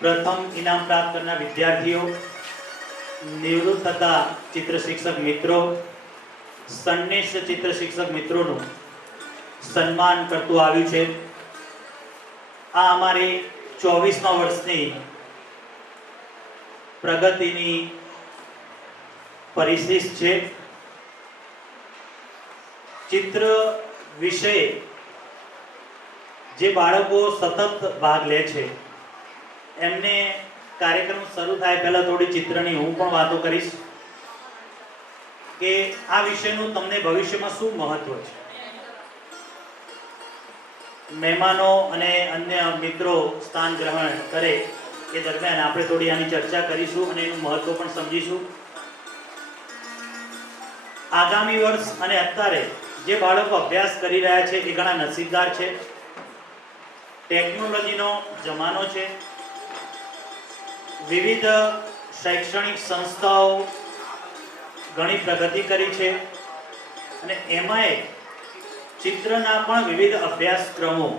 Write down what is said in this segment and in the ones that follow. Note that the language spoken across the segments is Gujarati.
प्रथम इनाम प्राप्त करना विद्यार्थियों, निवृत्त थता चित्र शिक्षक मित्रों, सन्निष्ठ चित्र शिक्षक मित्रों नु सन्मान करतु आव्युं छे। आ अमारी 24मा वर्षनी प्रगतिनी परिशिष्ट छे। चित्र विषय जे बाळको सतत भाग ले छे एमने कार्यक्रम शुरू थाय पहला थोड़ी चित्रनी हूँ पण वातो करीश के आ विषयनु तमने भविष्यमां शुं महत्व छे। मेहमानो अने अन्य मित्रों स्थान ग्रहण करे ए दरमियान आपणे थोड़ी आनी चर्चा करीशुं अने एनुं महत्व पण समजीशुं। आगामी वर्ष अने अत्यारे जे बाळको अभ्यास करी रह्या छे ए घणा नसीबदार छे। टेक्नोलॉजीनो जमानो छे। विविध शैक्षणिक संस्थाओं घणी प्रगति करी छे अने एमांय चित्रना पण विविध अभ्यासक्रमों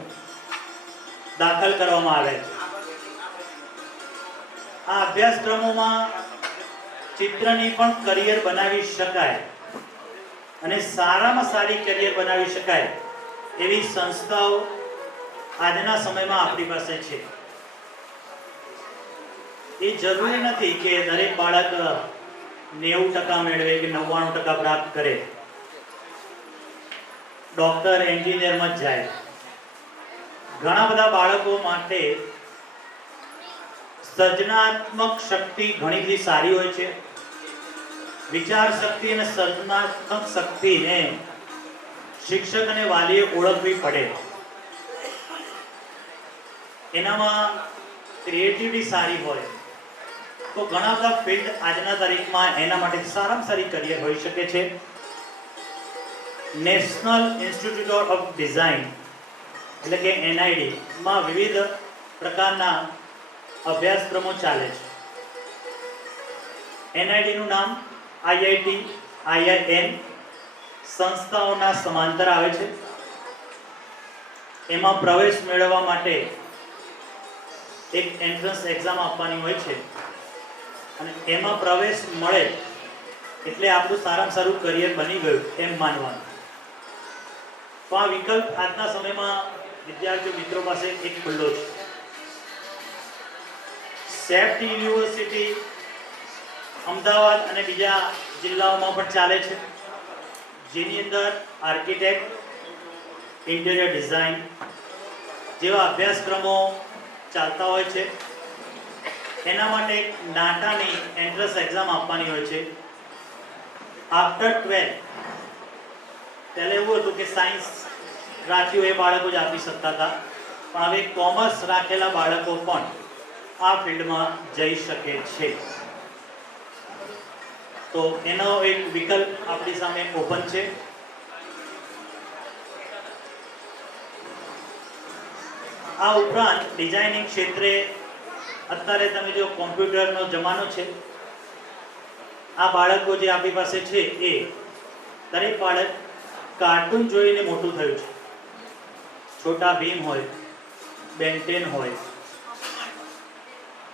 दाखल करवामां आवे छे। आ अभ्यासक्रमोमां चित्रनी पण करियर बनावी शकाय अने सारामां सारी करियर बनावी शकाय एवी संस्थाओं आजना समयमां आपणी पासे छे। ये जरूरी नहीं कि दरेक बाळक 90% मेळवे कि 99% प्राप्त करे, डॉक्टर एंजीनियर में जाए। घणा बधा बाळको माटे सृजनात्मक शक्ति घणी बधी सारी होय छे। विचार शक्ति अने सृजनात्मक शक्ति ने शिक्षक अने वालीए ओळखवी पड़े। एनामां क्रिएटिविटी सारी होय तो घणा बधा फील्ड आजना तारीख में एना माटे सारामां सारी करियर होई शके छे। नेशनल इंस्टिट्यूट ऑफ डिजाइन એટલે કે NID માં વિવિધ પ્રકારના અભ્યાસક્રમો ચાલે છે। NID નું નામ IIT, IIN સંસ્થાઓના સમાંતર આવે છે। એમાં પ્રવેશ મેળવવા માટે એક એન્ટ્રન્સ એક્ઝામ આપવાની હોય છે અને એમાં પ્રવેશ મળે એટલે આપણું સારામાં સારું કરિયર બની ગયું એમ માનવાનું। તો આ વિકલ્પ આજના સમયમાં વિદ્યાર્થીઓ મિત્રો પાસે એક ખુલ્લો છે। સેફ્ટ યુનિવર્સિટી અમદાવાદ અને બીજા જિલ્લાઓમાં પણ ચાલે છે, જેની અંદર આર્કિટેક્ટ, ઇન્ટિરિયર ડિઝાઇન જેવા અભ્યાસક્રમો ચાલતા હોય છે। એના માટે નાટાની એન્ટ્રન્સ એક્ઝામ આપવાની હોય છે। आफ्टर 12 पहले એવું હતું કે સાયન્સ રાખ્યું એ બાળકો જ આપી શકતા હતા, પણ હવે કોમર્સ રાખેલા બાળકો પણ આ ફિલ્ડમાં જઈ શકે છે. તો એનો એક વિકલ્પ આપણી સામે ઓપન છે. આ ઉપરાંત ડિઝાઇનિંગ ક્ષેત્રે અત્યારે તમે જો કોમ્પ્યુટરનો જમાનો છે, આ બાળકો જે આપણી પાસે છે એ દરેક બાળક કાર્ટૂન જોઈને મોટું થયું છે. છોટા ભીમ હોય, બેન 10 હોય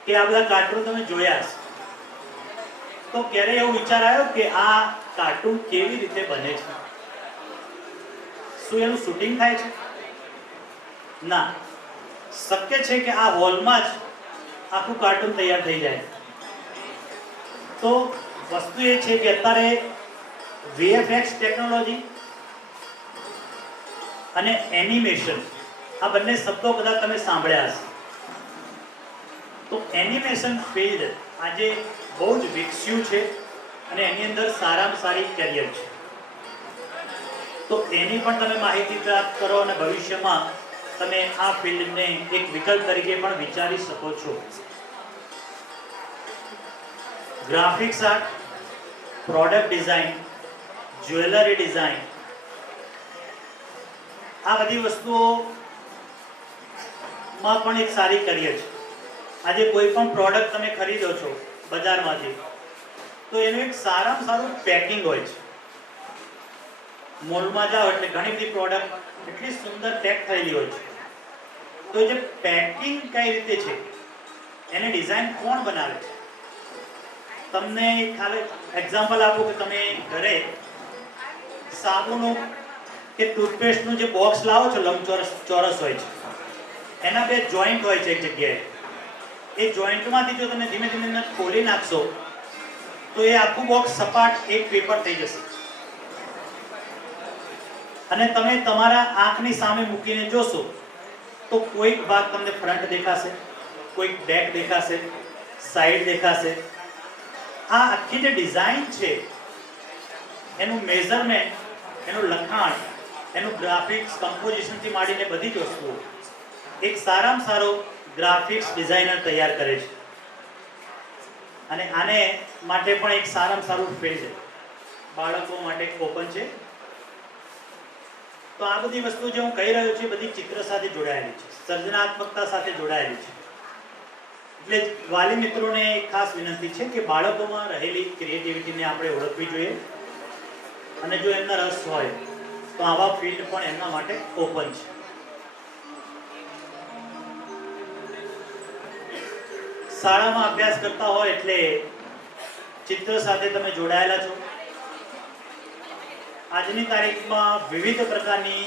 કે આ બધા કાર્ટૂન તમે જોયા હશે. તો ક્યારે એવો વિચાર આવ્યો કે આ કાર્ટૂન કેવી રીતે બને છે? શું એનું શૂટિંગ થાય છે? ના, શક્ય છે કે આ હોલમાં જ આખું કાર્ટૂન તૈયાર થઈ જાય. તો વસ્તુ એ છે કે અત્યારે VFX ટેકનોલોજી અને એનિમેશન, આ બંને શબ્દો કદાચ તમે સાંભળ્યા હશે. તો એનિમેશન ફિલ્ડ આજે બહુ જ વિકસ્યું છે અને એની અંદર સારામાં સારી કેરિયર છે. તો એની પણ તમે માહિતી પ્રાપ્ત કરો અને ભવિષ્યમાં તમે આ ફિલ્ડને એક વિકલ્પ તરીકે પણ વિચારી શકો છો. Graphics art, product design, jewellery design, આ બધી વસ્તુઓમાં પણ એક સારી કરિયર છે. આજે કોઈ પણ પ્રોડક્ટ તમે ખરીદો છો બજારમાંથી, તો એનું એક સારામાં સારું પેકિંગ હોય છે. મોલમાં જાઓ એટલે ઘણી બધી પ્રોડક્ટ એટલી સુંદર પેક થયેલી હોય છે. તો જે પેકિંગ કઈ રીતે છે, એને ડિઝાઇન કોણ બનાવે છે? તમને ખાલી એક્ઝામ્પલ આપું કે તમે ઘરે સાબુનું કે ટૂથપેસ્ટનું જે બોક્સ લાવો છો, લંબચોરસ ચોરસ હોય છે, એના બે જોઈન્ટ હોય છે એક જગ્યાએ. એ જોઈન્ટમાંથી જો તમે ધીમે ધીમે ખોલી નાખશો તો એ આખું બોક્સ સપાટ એક પેપર થઈ જશે. અને તમે તમારા આંખની સામે મૂકીને જોશો તો કોઈક ભાગ તમને ફ્રન્ટ દેખાશે, કોઈક બેક દેખાશે, સાઈડ દેખાશે. આ આખી જે ડિઝાઇન છે, એનું મેઝરમેન્ટ, એનું લખાણ, એનું ગ્રાફિક્સ, કમ્પોઝિશનથી માંડીને બધી જ વસ્તુઓ એક સારામાં સારો ગ્રાફિક્સ ડિઝાઇનર તૈયાર કરે છે. અને આને માટે પણ એક સારામાં સારું ફિલ્ડ બાળકો માટે ઓપન છે. તો આ બધી વસ્તુ જે હું કહી રહ્યો છું, બધી ચિત્ર સાથે જોડાયેલી છે, સર્જનાત્મકતા સાથે જોડાયેલી છે. એટલે વાલી મિત્રોને ખાસ વિનંતી છે કે બાળકોમાં રહેલી ક્રિએટિવિટીને આપણે ઓળખવી જોઈએ. અને જો એમના રસ હોય તો આવા ફિલ્ડ પણ એમના માટે ઓપન છે. શાળામાં અભ્યાસ કરતા હોય એટલે ચિત્ર સાથે તમે જોડાયેલા છો. આજની તારીખમાં વિવિધ પ્રકારની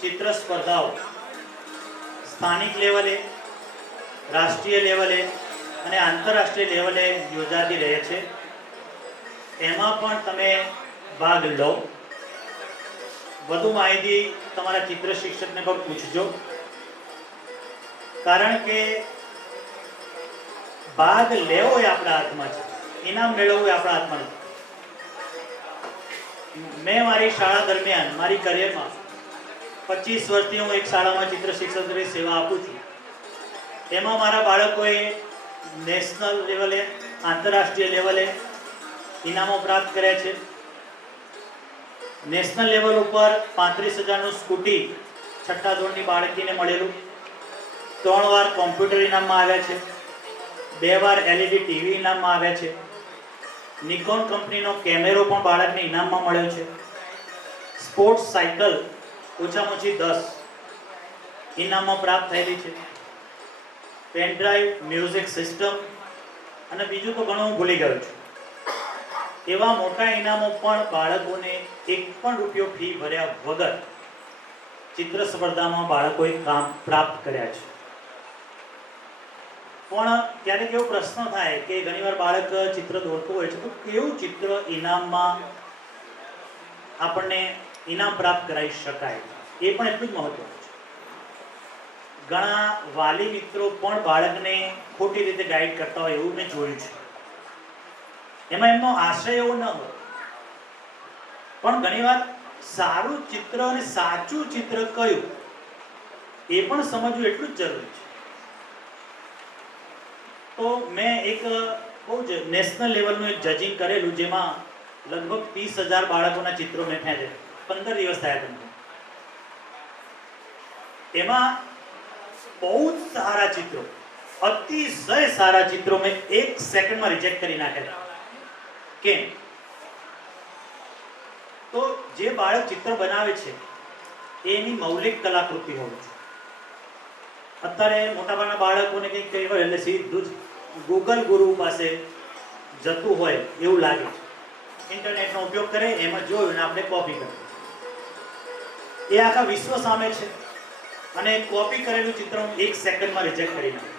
ચિત્ર સ્પર્ધાઓ સ્થાનિક લેવલે, રાષ્ટ્રીય લેવલે અને આંતરરાષ્ટ્રીય લેવલે યોજાતી રહે છે. એમાં પણ તમે ભાગ લો. વધુ માહિતી તમારા ચિત્ર શિક્ષકને પણ પૂછજો, કારણ કે ભાગ લેવો એ આપણા હાથમાં છે, ઇનામ મેળવવું એ આપણા હાથમાં નથી. મેં મારી શાળા દરમિયાન, મારી કરિયરમાં 25 વર્ષથી હું એક શાળામાં ચિત્ર શિક્ષક તરીકે સેવા આપું છું. એમાં મારા બાળકોએ નેશનલ લેવલે, આંતરરાષ્ટ્રીય લેવલે ઇનામો પ્રાપ્ત કર્યા છે. નેશનલ લેવલ ઉપર 35,000નું સ્કૂટી છઠ્ઠા ધોરણની બાળકીને મળેલું. 3 વાર કોમ્પ્યુટર ઇનામમાં આવ્યા છે, 2 વાર LED ટીવી ઇનામમાં આવ્યા છે. નિકોન કંપનીનો કેમેરો પણ બાળકને ઇનામમાં મળ્યો છે. સ્પોર્ટ્સ સાયકલ ઓછામાં ઓછી 10 ઇનામમાં પ્રાપ્ત થયેલી છે. પેન ડ્રાઈવ, મ્યુઝિક સિસ્ટમ અને બીજું તો ઘણું હું ભૂલી ગયો છું. એવા મોટા ઇનામો પણ બાળકોને 1 પણ રૂપિયો ફી ભર્યા વગર ચિત્ર સ્પર્ધામાં બાળકોએ કામ પ્રાપ્ત કર્યા છે. પણ ક્યારેક એવો પ્રશ્ન થાય કે ઘણીવાર બાળક ચિત્ર દોરતું હોય છે, તો કેવું ચિત્ર ઇનામમાં આપણને ઇનામ પ્રાપ્ત કરાવી શકાય, એ પણ એટલું જ મહત્વનું છે. ઘણા વાલી મિત્રો પણ બાળકને ખોટી રીતે ગાઈડ કરતા હોય એવું મેં જોયું છે. એમાં એમનો આશય એવો ન હોય, પણ ઘણીવાર સારું ચિત્ર અને સાચું ચિત્ર કયું એ પણ સમજવું એટલું જ જરૂરી છે. તો મેં એક બહુ જ નેશનલ લેવલનું એક જજિંગ કરેલું, જેમાં લગભગ 30,000 બાળકોના ચિત્રો મેં ફેંચે 15 દિવસ થયા તમને. એમાં બહુ જ સારા ચિત્રો, અતિશય સારા ચિત્રો મેં 1 સેકન્ડમાં રિજેક્ટ કરી નાખ્યા. કેમ? તો જે બાળક ચિત્ર બનાવે છે એની મૌલિક કલાકૃતિ હોય છે. અત્યારે મોટાભાગના બાળકોને કંઈક કહ્યું હોય એટલે સીધું જ ગૂગલ ગુરુ પાસે જતું હોય એવું લાગે છે. ઇન્ટરનેટનો ઉપયોગ કરે, એમાં જોયું ને આપણે કોપી કરીએ. એ આખા વિશ્વ સામે છે અને કોપી કરેલું ચિત્ર 1 સેકન્ડમાં રિજેક્ટ કરી નાખે.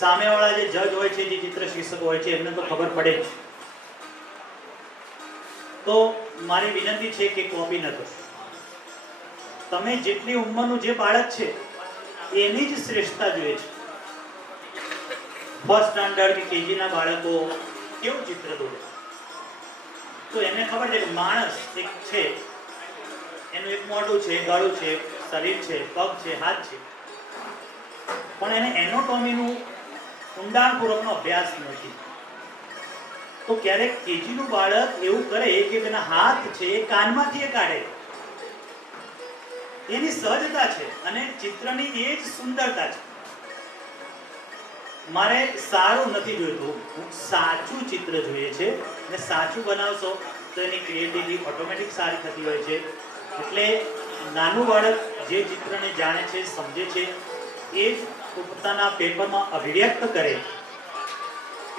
સામેવાળા જે જજ હોય છે, જે ચિત્ર શિક્ષકો હોય છે, એમને તો ખબર પડે જ. તો મારી વિનંતી છે કે કોપી ન કરો. તમે જેટલી ઉંમરનું જે બાળક છે એની જ શ્રેષ્ઠતા જોઈએ છે. ફર્સ્ટ સ્ટાન્ડર્ડ કે કેજી ના બાળકો કેવું ચિત્ર દોરે તો એમને ખબર છે કે માણસ એક છે, એનું એક મોઢું છે, ગળું છે, શરીર છે, પગ છે, હાથ છે, પણ એને એનોટોમીનું ઊંડાણપૂર્વકનો અભ્યાસ નથી. તો ક્યારેક કેજીનું બાળક એવું કરે કે તેના હાથ છે એ કાનમાંથી એ કાઢે. એની સહજતા છે અને ચિત્રની એ જ સુંદરતા છે. મારે સારું નથી જોઈતું, સાચું ચિત્ર જોઈએ છે. અને સાચું બનાવશો તો એની ક્રિએટિવિટી ઓટોમેટિક સારી થતી હોય છે. એટલે નાનું બાળક જે ચિત્રને જાણે છે, સમજે છે, એ જ પોતાના પેપરમાં અભિવ્યક્ત કરે,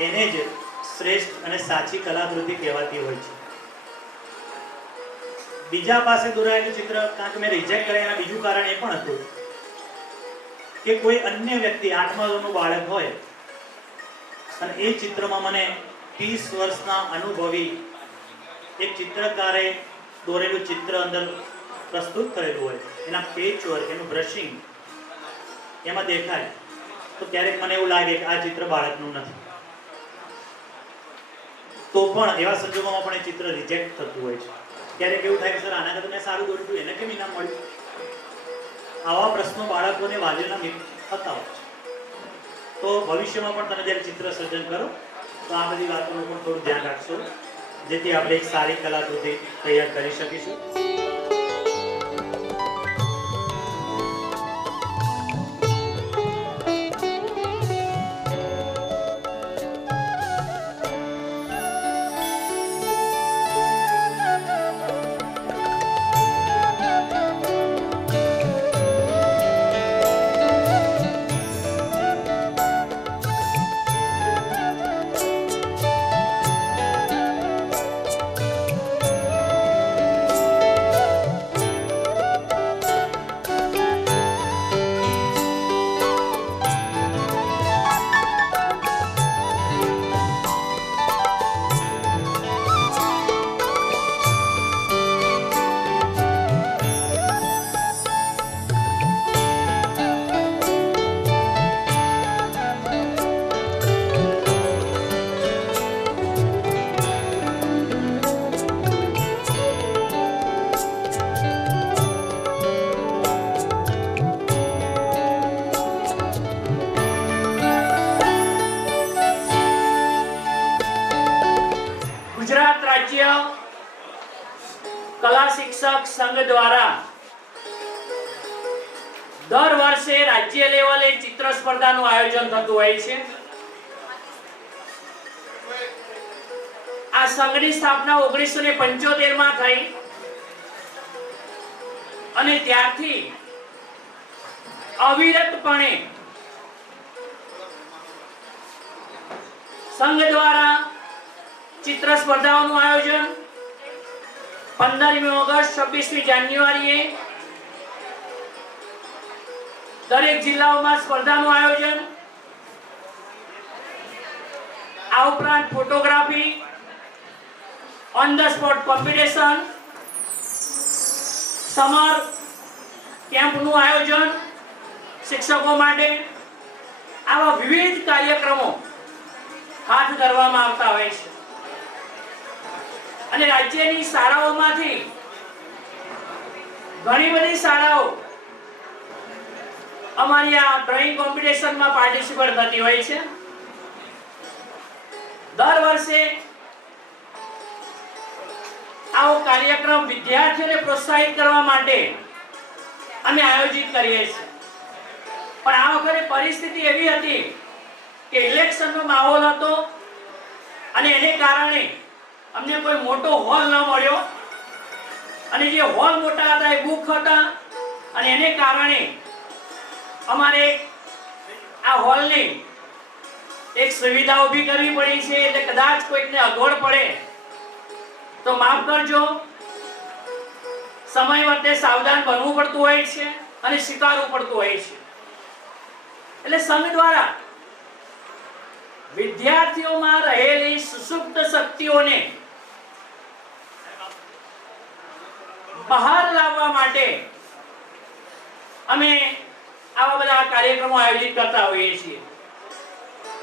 એને જ શ્રેષ્ઠ અને સાચી કલાકૃતિ કહેવાતી હોય છે. બીજા પાસે દોરાયેલું ચિત્ર, કારણ કે મેં રિજેક્ટ કર્યા એના બીજું કારણ એ પણ હતું કે કોઈ અન્ય વ્યક્તિ 8મા ધોરણનું બાળક હોય અને એ ચિત્રમાં મને 30 વર્ષના અનુભવી એક ચિત્રકારે દોરેલું ચિત્ર અંદર પ્રસ્તુત કરેલું હોય, એના પેચ વર્ક, એનું બ્રશિંગ એમાં દેખાય, તો ક્યારેક મને એવું લાગે કે આ ચિત્ર બાળકનું નથી. તો પણ એવા સંજોગોમાં પણ એ ચિત્ર રિજેક્ટ થતું હોય છે. ક્યારેક એવું થાય કે સર આના કરતાં મેં સારું દોર્યું હતું, એને કેમ ઇનામ મળ્યું? આવા પ્રશ્નો બાળકોને વાલીઓના થતા હોય છે. તો ભવિષ્યમાં પણ તમે જ્યારે ચિત્ર સર્જન કરો તો આ બધી વાતોનું પણ થોડું ધ્યાન રાખશો, જેથી આપણે એક સારી કલાકૃતિ તૈયાર કરી શકીશું. કલા શિક્ષક સંઘ દ્વારા દર વર્ષે રાજ્ય લેવલે ચિત્ર સ્પર્ધાનું આયોજન થતું હોય છે. આ સંઘની સ્થાપના 1975 માં થઈ અને ત્યારથી અવિરતપણે સંઘ દ્વારા ચિત્ર સ્પર્ધાઓનું આયોજન 15મી ઓગસ્ટ, 26મી જાન્યુઆરીએ દરેક જિલ્લાઓમાં સ્પર્ધાનું આયોજન, આ ઉપરાંત photography, on the spot competition, summer કેમ્પનું આયોજન શિક્ષકો માટે, આવા વિવિધ કાર્યક્રમો હાથ ધરવામાં આવતા હોય છે. અને રાજ્યની શાળાઓમાંથી ઘણી બધી શાળાઓ અમારી આ ડ્રોઈંગ કોમ્પિટિશનમાં પાર્ટિસિપેટ થતી હોય છે. દર વર્ષે આવો કાર્યક્રમ વિદ્યાર્થીઓને પ્રોત્સાહિત કરવા માટે અમે આયોજિત કરીએ છીએ. પણ આ વખતે પરિસ્થિતિ એવી હતી કે ઇલેક્શનનો માહોલ હતો અને એને કારણે અમને કોઈ મોટો હોલ ન મળ્યો અને જે હોલ મોટા હતા એ બુક હતા અને એને કારણે અમારે આ હોલની એક સુવિધા ઊભી કરવી પડી છે. એટલે કદાચ કોઈને અગવડ પડે તો માફ કરજો. સમય વખતે સાવધાન બનવું પડતું હોય છે અને સ્વીકારવું પડતું હોય છે. એટલે સંઘ દ્વારા વિદ્યાર્થીઓમાં રહેલી સુસુપ્ત શક્તિઓને બહાર લાવવા માટે અમે આવા બધા કાર્યક્રમો આયોજિત કરતા હોઈએ છીએ.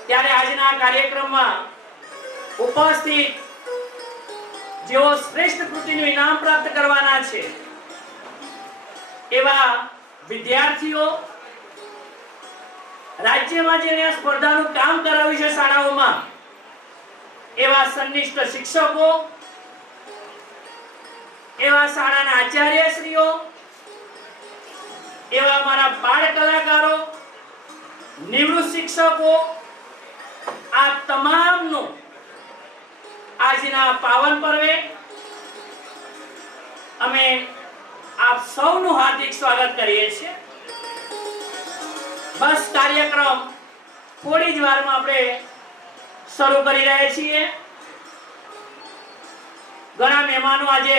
ત્યારે આજના કાર્યક્રમમાં ઉપસ્થિત જેઓ શ્રેષ્ઠ કૃતિનું ઇનામ પ્રાપ્ત કરવાના છે એવા વિદ્યાર્થીઓ, રાજ્યમાં જેને સ્પર્ધાનું કામ કરાવ્યું છે શાળાઓમાં એવા સંનિષ્ઠ શિક્ષકો, એવા શાળાના આચાર્યશ્રીઓ, એવા અમારા બાળ કલાકારો, નિવૃત્ત શિક્ષકો, આ તમામનું આજના પાવન પર્વે અમે આપ સૌનું હાર્દિક સ્વાગત કરીએ છીએ. બસ કાર્યક્રમ થોડી જ વારમાં આપણે શરૂ કરી રહ્યા છીએ. ઘણા મહેમાનો આજે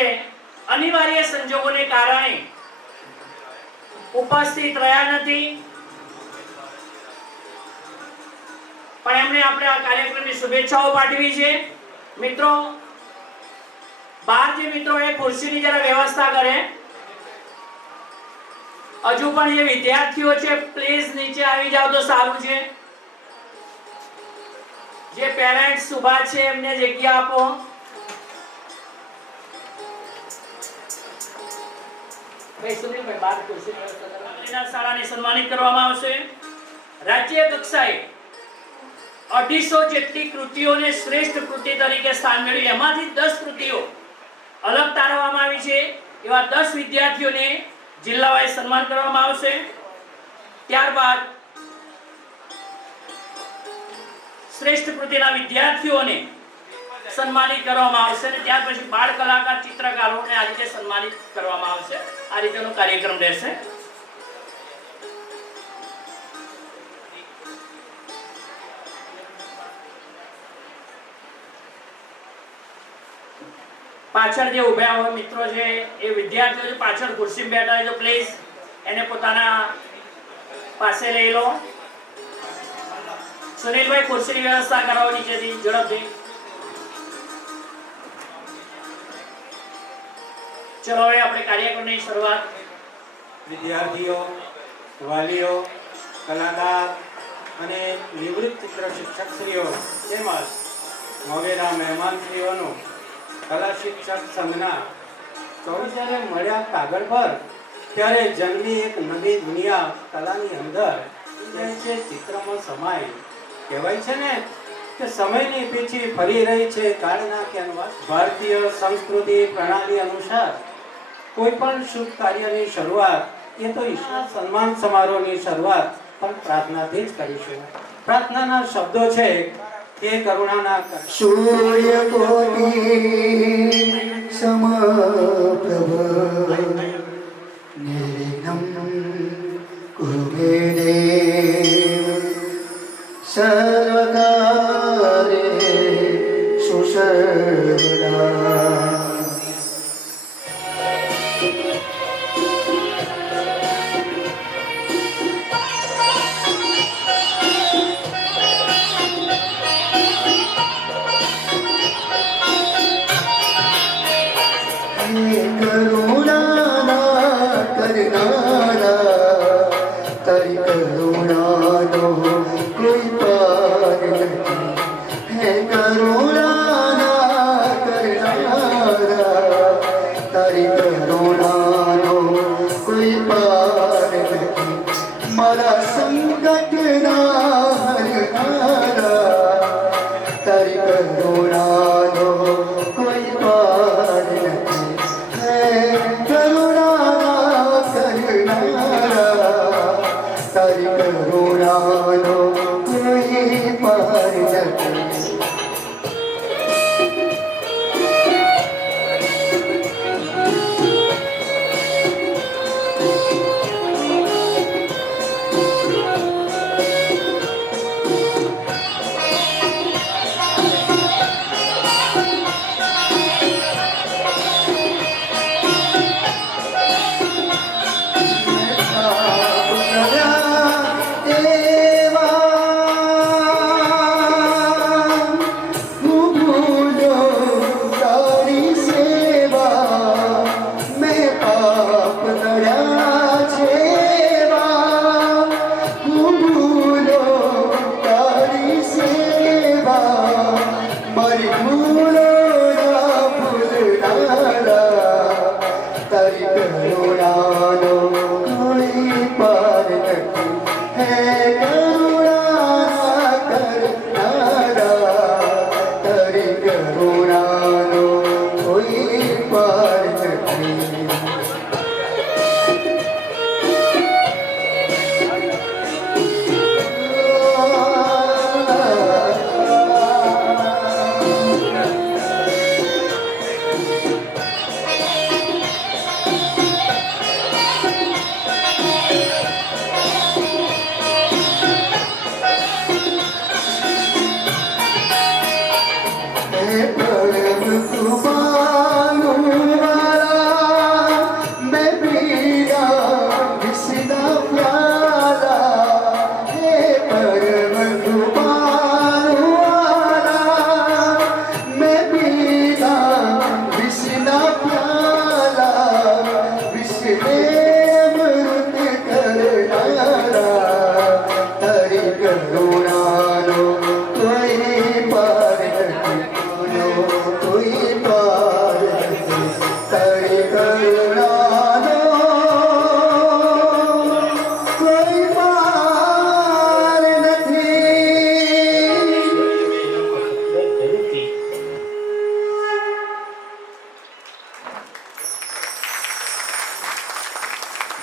અનિવાર્ય સંજોગોને કારણે ઉપસ્થિત રહ્યા નથી, પણ એમણે આપણે આ કાર્યક્રમની શુભેચ્છાઓ પાઠવી છે. મિત્રો, બહાર જે મિત્રો એ ખુરશીની જરા વ્યવસ્થા કરે. હજુ પણ જે વિદ્યાર્થીઓ છે પ્લીઝ નીચે આવી જાવ તો સારું છે. જે પેરેન્ટ્સ ઉભા છે એમને જગ્યા આપો. શાળાને સન્માનિત કરવામાં આવશે. રાજ્ય કક્ષાએ 250 જેટલી કૃતિઓને શ્રેષ્ઠ કૃતિ તરીકે સ્થાન મેળવ્યું. એમાંથી 10 કૃતિઓ અલગ તારવવામાં આવી છે. એવા 10 વિદ્યાર્થીઓને જિલ્લા વાઇઝ સન્માન કરવામાં આવશે. ત્યારબાદ શ્રેષ્ઠ કૃતિના વિદ્યાર્થીઓને સન્માનિત કરવામાં આવશે અને ત્યાર પછી બાળ કલાકાર, ચિત્રકારોને આ રીતે સન્માનિત કરવામાં આવશે. આ રીતેનો કાર્યક્રમ રહેશે. પાછળ જે ઉભા હોય મિત્રો છે એ વિદ્યાર્થીઓ જે પાછળ ખુરશી બેઠા હોય તો પ્લીઝ એને પોતાના પાસે લઈ લો. સુનિલભાઈ, ખુરશીની વ્યવસ્થા કરાવો નીચેથી ઝડપથી. ચલો હવે આપણે કાર્યક્રમની શરૂઆત. વિદ્યાર્થીઓ, વાલીઓ, કલાકાર અને નિવૃત્ત ચિત્ર શિક્ષકશ્રીઓ તેમજ મોગેરા મહેમાનશ્રીઓનું કલા શિક્ષક સંઘના 24 જ્યારે મળ્યા કાગળ પર ત્યારે જન્મી એક નવી દુનિયા કલાની અંદર જે છે ચિત્રમાં સમાય. કહેવાય છે ને કે સમયની પીછી ફરી રહી છે કાળના કેનવાસ. ભારતીય સંસ્કૃતિ પ્રણાલી અનુસાર કોઈ પણ શુભ કાર્યની શરૂઆત એ તો ઈશ્વર સન્માન સમારોહની શરૂઆત પણ પ્રાર્થનાથી જ કરીશું. પ્રાર્થનાના શબ્દો છે કે કરુણાના સૂર્ય કોટી સમપ્રભ નિર્વિઘ્नं કુરુ મે દેવ સર્વકાર્યેષુ સર્વદા. તારી કરુણાનો કોઈ પાર નથી. હે કરુણાના કરનારા પાર નથી.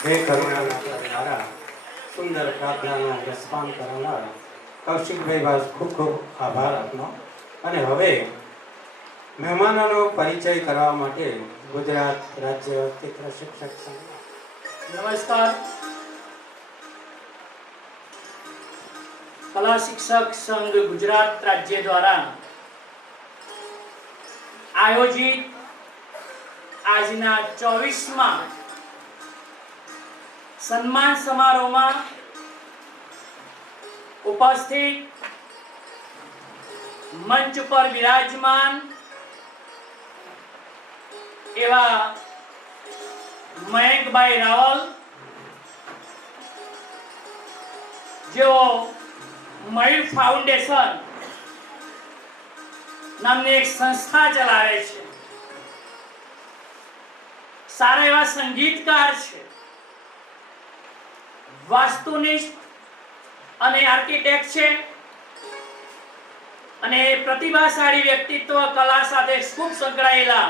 હે કરુણાના મારા સુંદર પ્રાર્થનાનો રસપાન કરનાર કૌશિકભાઈ બાસ ખૂબ ખૂબ આભાર આપનો. અને હવે મહેમાનોનો પરિચય કરવા માટે ગુજરાત રાજ્ય ચિત્ર શિક્ષક સંઘ નમસ્કાર. કલા શિક્ષક સંઘ ગુજરાત રાજ્ય દ્વારા આયોજિત આજના 24મા સન્માન સમારોહમાં ઉપસ્થિત મંચ પર વિરાજમાન એવા મયંકભાઈ રાવલ, જેઓ મયુર ફાઉન્ડેશન નામની એક સંસ્થા ચલાવે છે, સારા એવા સંગીતકાર છે, વાસ્તુનિષ્ઠ અને આર્કિટેક્ટ છે અને પ્રતિભાશાળી વ્યક્તિત્વ, કલા સાથે ખૂબ સંકળાયેલા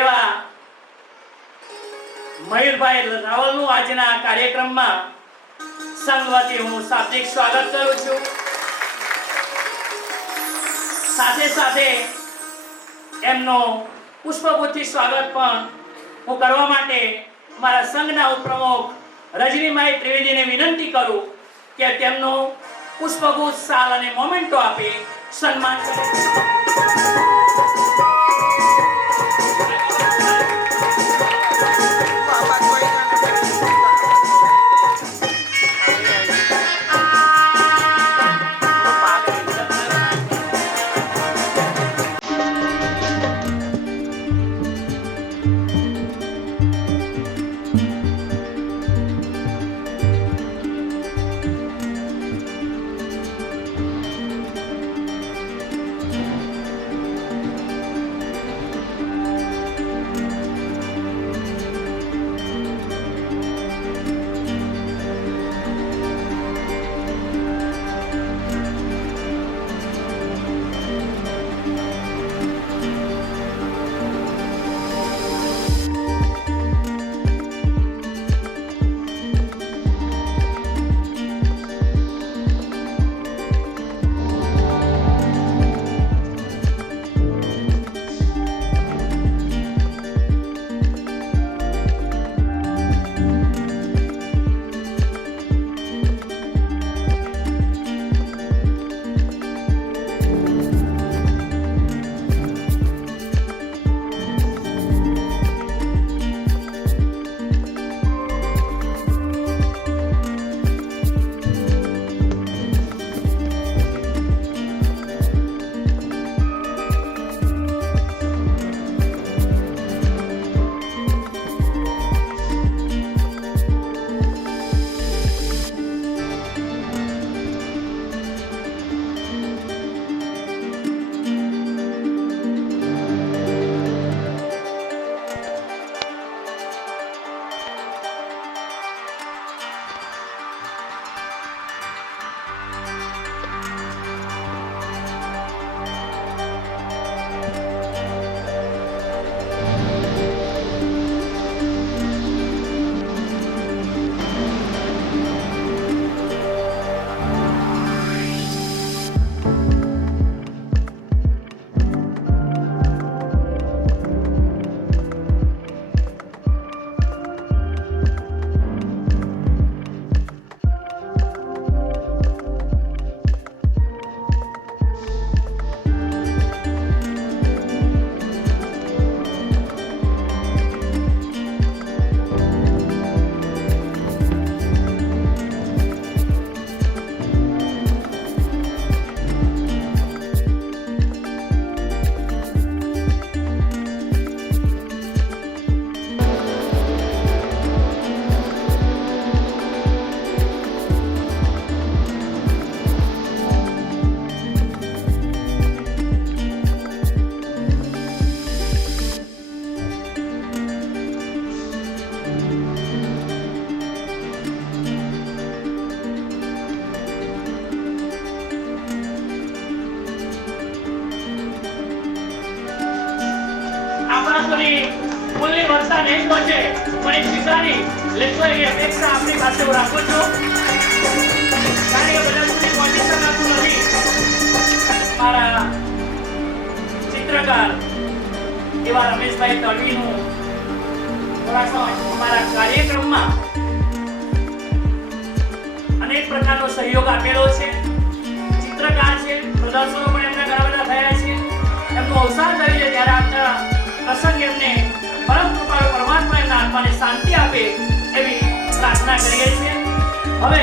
એવા મયુરભાઈ રાવલનું આજના કાર્યક્રમમાં સંઘ વતી હું શાબ્દિક સ્વાગત કરું છું. સાથે સાથે એમનો પુષ્પગુચ્છથી સ્વાગત પણ હું કરવા માટે મારા સંઘના ઉપપ્રમુખ રજનીભાઈ ત્રિવેદીને વિનંતી કરું કે તેમનું પુષ્પગુચ્છ, શાલ અને મોમેન્ટો આપી સન્માન કરે. વસ્તુની મૂલ્યની વધતા નહીં પહોંચે પણ એ સ્વીકારી લેશો એવી અપેક્ષા આપણી પાસે હું રાખું છું. કારણ કે બધા સુધી પહોંચી શકાતું નથી. મારા ચિત્રકાર એવા રમેશભાઈ તડવીનું થોડા અમારા કાર્યક્રમમાં અનેક પ્રકારનો સહયોગ આપેલો છે. ચિત્રકાર છે, પ્રદર્શનો પણ એમના ઘણા બધા થયા છે. એમનું અવસાન થયું છે ત્યારે આપના પ્રસંગ એમને પરમ કૃપાળુ પરમાત્મા એમના આત્માને શાંતિ આપે એવી પ્રાર્થના કરીએ છીએ. હવે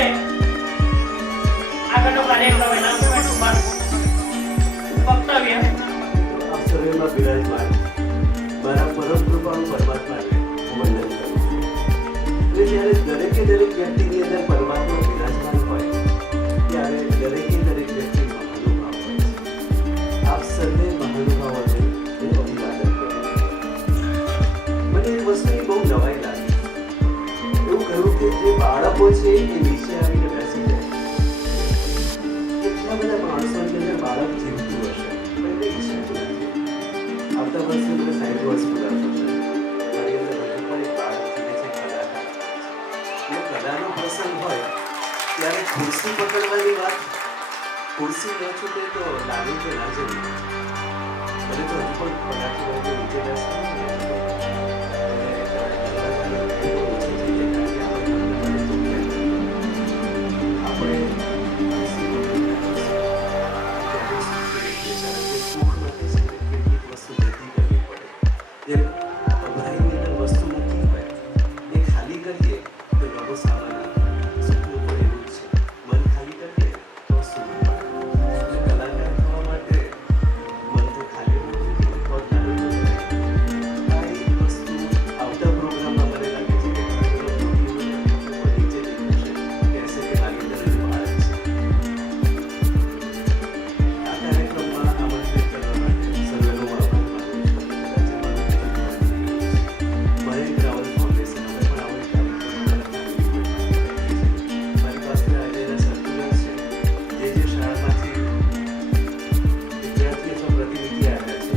આગળનો કાર્યક્રમ એના વક્તવ્ય આપ સર્વેમાં બિરાજમાન મારા પરમ કૃપાળુ પરમાત્માને હું વંદન કરું છું. એટલે જ્યારે દરેકે દરેક વ્યક્તિની અંદર પરમાત્મા બિરાજમાન હોય ત્યારે દરેકે દરેક વ્યક્તિ મહાનુભાવ હોય છે. આપ સર્વે મહાનુભાવોને હું અભિવાદન કરું છું. મને એક વસ્તુની બહુ નવાઈ લાગી. એવું કહ્યું કે જે બાળકો છે એ નીચે આવીને બેસી જાય. કેટલા બધા માણસોની અંદર બાળક જીવતું હશે પણ એને ઈચ્છાતું નથી. આવતા વર્ષે મને 60 વર્ષ પૂરા થશે. મારી અંદર હજુ પણ એક બાળક જીવે છે, કલાકાર. એટલે કલાનો પ્રસંગ હોય ત્યારે ખુરશી પકડવાની વાત, ખુરશી ન છૂટે તો લાગણી તો ના જવી. મને તો હજુ પણ કલાકી વર્ગે નીચે બેસવાનું છે. જેમ અભરાઈની અંદર વસ્તુ મૂકી હોય એ ખાલી કરીએ તો નવો સામાન સૂકવું પડે એવું જ છે. મન ખાલી કરીએ તો સૂકવું પડે. એટલે કલાકાર થવા માટે મન તો ખાલી હોવું જોઈએ તો જ નાનું બને. આ એક વસ્તુ આવતા પ્રોગ્રામમાં મને લાગે છે કે નીચે દેખાશે કહેશે કે મારી અંદર હજુ બાળક છે. આ કાર્યક્રમમાં આમંત્રિત કરવા માટે સર્વેનો આભાર માનું છું. મારી પાસે આજે એના સર્ક્યુલર છે. જે શાળામાંથી વિદ્યાર્થી અથવા પ્રતિનિધિ આવ્યા છે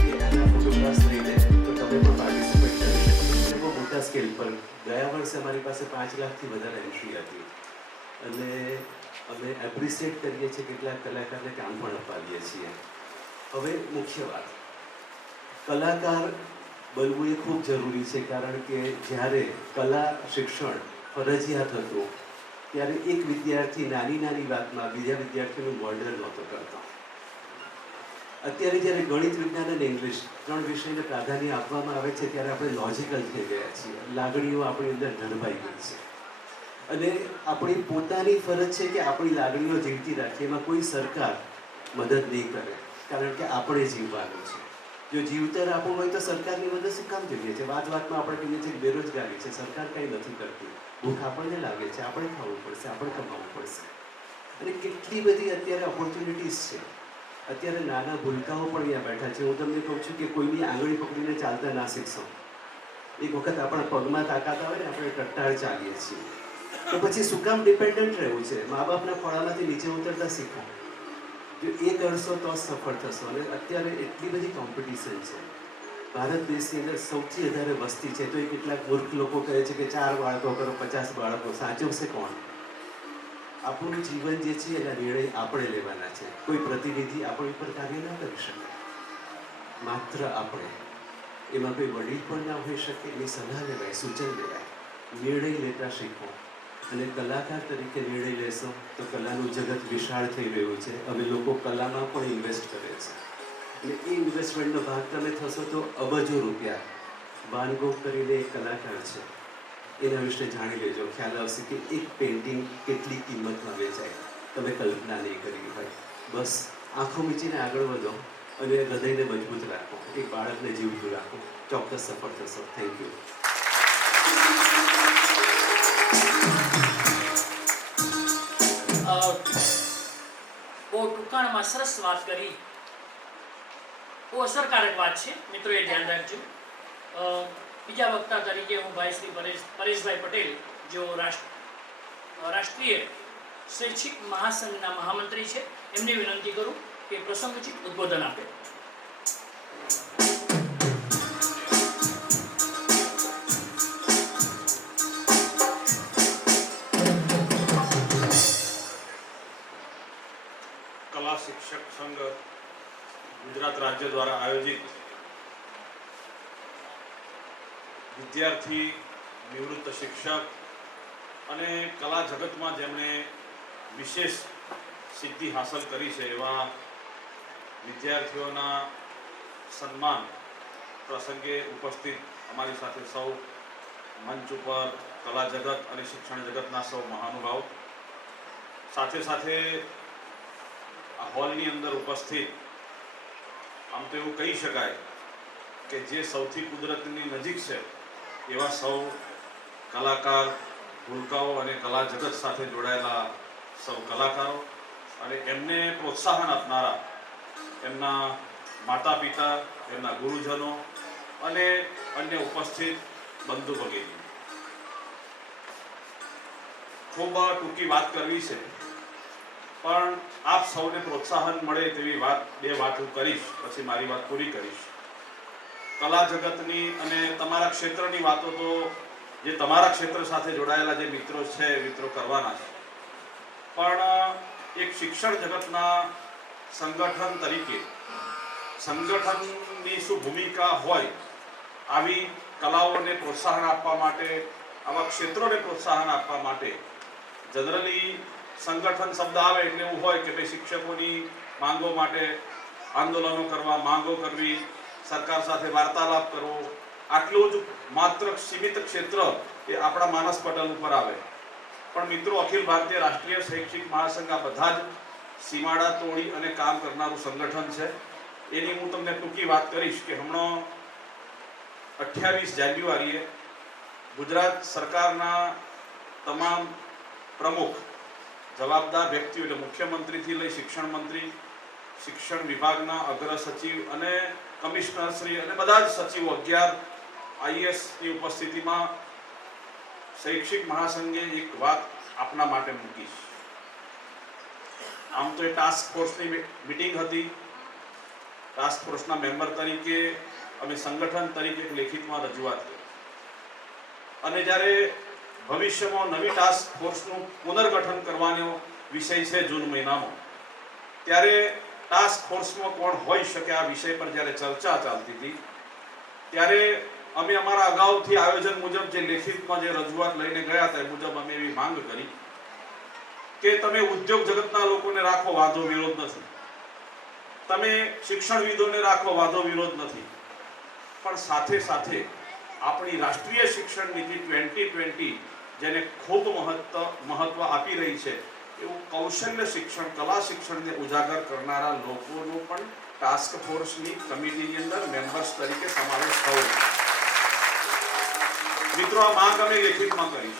કે આના ફોટોગ્રાફ્સ લઈ લે તો તમે પણ પાર્ટિસિપેટ કરી શકો. અને બહુ મોટા સ્કેલ પર ગયા વર્ષે અમારી પાસે 5 લાખથી વધારે એન્ટ્રી હતી અને અમે એપ્રિશિએટ કરીએ છીએ કેટલાક કલાકારને કામ પણ અપાવીએ છીએ. હવે મુખ્ય વાત, કલાકાર બનવું એ ખૂબ જરૂરી છે. કારણ કે જ્યારે કલા શિક્ષણ ફરજિયાત હતું ત્યારે એક વિદ્યાર્થી નાની નાની વાતમાં બીજા વિદ્યાર્થીનું મર્ડર નહોતો કરતો. અત્યારે જ્યારે ગણિત, વિજ્ઞાન અને ઇંગ્લિશ 3 વિષયને પ્રાધાન્ય આપવામાં આવે છે ત્યારે આપણે લોજિકલ થઈ ગયા છીએ. લાગણીઓ આપણી અંદર ઢળવાઈ ગઈ છે અને આપણી પોતાની ફરજ છે કે આપણી લાગણીઓ જીવતી રાખીએ. એમાં કોઈ સરકાર મદદ નહીં કરે કારણ કે આપણે જીવવાનું છે. જો જીવતર આપવું હોય તો સરકારની મદદ શું કામ જોઈએ છે? વાતમાં આપણે કહીએ છીએ કે બેરોજગારી છે, સરકાર કંઈ નથી કરતી. ભૂખ આપણને લાગે છે, આપણે ખાવું પડશે, આપણે કમાવું પડશે. અને કેટલી બધી અત્યારે ઓપોર્ચ્યુનિટીઝ છે. અત્યારે નાના ભૂલકાઓ પણ અહીંયા બેઠા છે. હું તમને કહું છું કે કોઈની આંગળી પકડીને ચાલતા ના શીખશો. એક વખત આપણા પગમાં તાકાત આવે ને આપણે ટટ્ટાળ ચાલીએ છીએ તો પછી શું કામ ડિપેન્ડન્ટ રહેવું છે? મા બાપના ખોળામાંથી નીચે ઉતરતા શીખો. જો એ કરશો તો સફળ થશો. અને અત્યારે એટલી બધી કોમ્પિટિશન છે. ભારત દેશની અંદર સૌથી વધારે વસ્તી છે તો એ કેટલાક મૂર્ખ લોકો કહે છે કે 4 બાળકો કરો, 50 બાળકો. સાચવશે કોણ? આપણું જીવન જે છે એના નિર્ણય આપણે લેવાના છે. કોઈ પ્રતિનિધિ આપણી પર કાર્ય ના કરી શકે, માત્ર આપણે. એમાં કોઈ વડીલ પણ ના હોઈ શકે. એની સલાહ લેવાય, સૂચન લેવાય. નિર્ણય લેતા શીખો અને કલાકાર તરીકે નિર્ણય લેશો તો કલાનું જગત વિશાળ થઈ રહ્યું છે. હવે લોકો કલામાં પણ ઇન્વેસ્ટ કરે છે અને એ ઇન્વેસ્ટમેન્ટનો ભાગ તમે થશો તો અબજો રૂપિયા. વાન ગોગ કરીને એક કલાકાર છે, એના વિશે જાણી લેજો. ખ્યાલ આવશે કે એક પેઇન્ટિંગ કેટલી કિંમતમાં વેચાય. તમે કલ્પના નહીં કરી હોય. બસ આંખો મીચીને આગળ વધો અને હૃદયને મજબૂત રાખો. એક બાળકને જીવતું રાખો. ચોક્કસ સફળ થશો. Thank you. બહુ ટૂંકાણમાં સરસ વાત કરી. બહુ અસરકારક વાત છે. મિત્રો એ ધ્યાન રાખજો. બીજા વક્તા તરીકે હું ભાઈ શ્રી પરેશભાઈ પટેલ, જેઓ રાષ્ટ્રીય શૈક્ષિક મહાસંઘના મહામંત્રી છે, એમને વિનંતી કરું કે પ્રસંગોચિત ઉદ્બોધન આપે. શિક્ષક સંઘ ગુજરાત રાજ્ય દ્વારા આયોજિત વિદ્યાર્થી, નિવૃત્ત શિક્ષક અને કલા જગતમાં જેમણે વિશેષ સિદ્ધિ હાંસલ કરી છે એવા વિદ્યાર્થીઓના સન્માન પ્રસંગે ઉપસ્થિત અમારી સાથે સૌ મંચ ઉપર કલા જગત અને શિક્ષણ જગતના સૌ મહાનુભાવ, સાથે સાથે આ હોલની અંદર ઉપસ્થિત આમ તો એવું કહી શકાય કે જે સૌથી કુદરતની નજીક છે એવા સૌ કલાકાર, ભૂલકાઓ અને કલા જગત સાથે જોડાયેલા સૌ કલાકારો અને એમને પ્રોત્સાહન આપનારા એમના માતા પિતા, એમના ગુરુજનો અને અન્ય ઉપસ્થિત બંધુ ભગીની. ખૂબ ટૂંકી વાત કરવી છે, પણ આપ સૌને પ્રોત્સાહન મળે તેવી બે વાત હું કરીશ, પછી મારી વાત પૂરી કરીશ. કલા જગતની અને તમારા ક્ષેત્રની વાતો તો જે તમારા ક્ષેત્ર સાથે જોડાયેલા જે મિત્રો છે એ મિત્રો કરવાના છે, પણ એક શિક્ષણ જગતના સંગઠન તરીકે સંગઠનની શું ભૂમિકા હોય, આવી કલાઓને પ્રોત્સાહન આપવા માટે, આવા ક્ષેત્રોને પ્રોત્સાહન આપવા માટે જનરલી સંગઠન શબ્દ આવે એટલે એવું હોય કે ભાઈ શિક્ષકોની માંગો માટે આંદોલનો કરવા, માંગો કરવી, સરકાર સાથે વાર્તાલાપ કરવો, આટલું જ માત્ર સીમિત ક્ષેત્ર એ આપણા માનસ પટલ ઉપર આવે. પણ મિત્રો, અખિલ ભારતીય રાષ્ટ્રીય શૈક્ષિક મહાસંઘ આ બધા જ સીમાડા તોડી અને કામ કરનારું સંગઠન છે. એની હું તમને ટૂંકી વાત કરીશ કે હમણાં 28 જાન્યુઆરીએ ગુજરાત સરકારના તમામ પ્રમુખ જવાબદાર વ્યક્તિઓ એટલે મુખ્યમંત્રીથી લઈ શિક્ષણ મંત્રી, શિક્ષણ વિભાગના અગ્ર સચિવ અને કમિશનર શ્રી અને બધા જ સચિવો 11 IAS ની ઉપસ્થિતિમાં શૈક્ષિક મહાસંઘે એક વાત આપના માટે મૂકી છે. આમ તો એ ટાસ્ક ફોર્સની મીટિંગ હતી. ટાસ્ક ફોર્સના મેમ્બર તરીકે અમે સંગઠન તરીકે એક લેખિતમાં રજૂઆત કરી અને જ્યારે ભવિષ્યમાં નવી ટાસ્ક ફોર્સનું પુનર્ગઠન કરવાનો વિષય છે જૂન મહિનામાં, ત્યારે ટાસ્ક ફોર્સમાં કોણ હોઈ શકે આ વિષય પર જ્યારે ચર્ચા ચાલતી હતી, ત્યારે અમે અમારા અગાઉથી આયોજન મુજબ જે લેખિતમાં જે રજૂઆત લઈને ગયા હતા એ મુજબ અમે એવી માંગ કરી કે તમે ઉદ્યોગ જગતના લોકોને રાખો, વાંધો વિરોધ નથી, તમે શિક્ષણવિદોને રાખો, વાંધો વિરોધ નથી, પણ સાથે સાથે આપણી રાષ્ટ્રીય શિક્ષણ નીતિ 2020 જેને ખૂબ મહત્વ આપી રહી છે એવું કૌશલ્ય શિક્ષણ, કલા શિક્ષણને ઉજાગર કરનારા લોકોનો પણ ટાસ્ક ફોર્સની કમિટીની અંદર મેમ્બર્સ તરીકે સમાવેશ થવો. મિત્રો, આ માંગ અમે લેખિતમાં કરી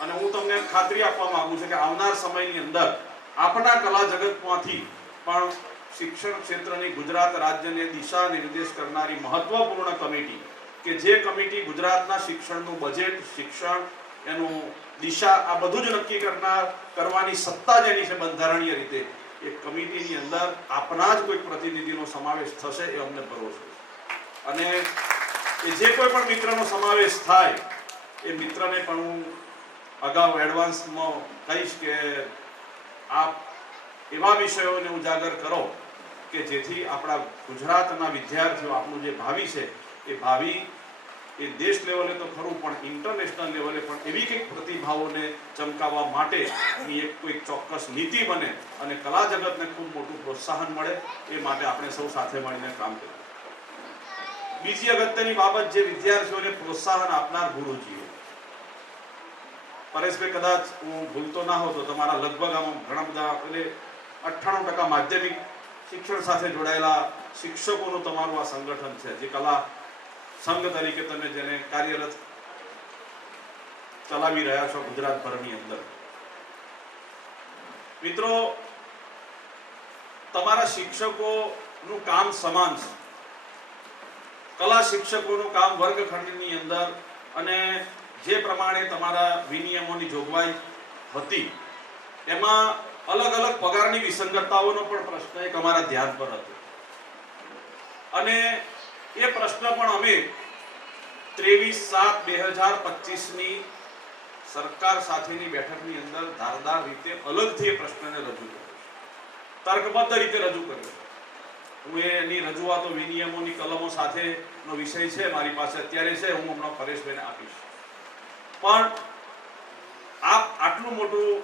અને હું તમને ખાતરી આપવા માંગુ છું કે આવનાર સમયની અંદર આપણા કલા જગતમાંથી પણ શિક્ષણ ક્ષેત્રની ગુજરાત રાજ્યને દિશા નિર્દેશ કરનારી મહત્વપૂર્ણ કમિટી કે જે કમિટી ગુજરાતના શિક્ષણનું બજેટ, શિક્ષણ, એનું દિશા આ બધું જ નક્કી કરવાની સત્તા જેની છે બંધારણીય રીતે, એ કમિટીની અંદર આપના જ કોઈ પ્રતિનિધિનો સમાવેશ થશે એ અમને ભરોસો છે. અને એ જે કોઈ પણ મિત્રનો સમાવેશ થાય એ મિત્રને પણ હું અગાઉ એડવાન્સમાં કહીશ કે આપ એવા વિષયોને ઉજાગર કરો કે જેથી આપણા ગુજરાતના વિદ્યાર્થીઓ, આપણું જે ભાવિ છે એ ભાવિ એ દેશ લેવલે તો ખરું પણ ઇન્ટરનેશનલ લેવલે પણ એવી કંઈક પ્રતિભાઓને ચમકાવવા માટેની એક કોઈ ચોક્કસ નીતિ બને અને કલા જગતને ખૂબ મોટું પ્રોત્સાહન મળે એ માટે આપણે સૌ સાથે મળીને કામ કરીએ. બીજી અગત્યની બાબત, જે વિદ્યાર્થીઓને પ્રોત્સાહન આપનાર ગુરુજીઓ, પરેશભાઈ કદાચ હું ભૂલતો ના હોઉં તો તમારા લગભગ આમાં ઘણા બધા એટલે 98% માધ્યમિક શિક્ષણ સાથે જોડાયેલા શિક્ષકોનું તમારું આ સંગઠન છે, જે કલા સંઘ તરીકે તમે જેને કાર્યરત ચલાવી રહ્યા છો ગુજરાતભરની અંદર. મિત્રો, તમારા શિક્ષકોનું કામ સમાન છે. કલા શિક્ષકોનું કામ વર્ગખંડની અંદર અને જે પ્રમાણે તમારા વિનિયમોની જોગવાઈ હતી એમાં અલગ અલગ પગારની વિસંગતતાઓનો પણ પ્રશ્ન એક અમારા ધ્યાન પર હતો અને એ પ્રશ્ન પણ અમે 23/7/2025 સરકાર સાથેની બેઠકની અંદર ધારદાર રીતે અલગથી એ પ્રશ્નને રજૂ કર્યો. તર્કબદ્ધ રીતે રજૂ કર્યો. હું એની રજૂઆતો વિનિયમોની કલમો સાથેનો વિષય છે મારી પાસે અત્યારે છે, હું હમણાં પરેશભાઈને આપીશ. પણ આપ આટલું મોટું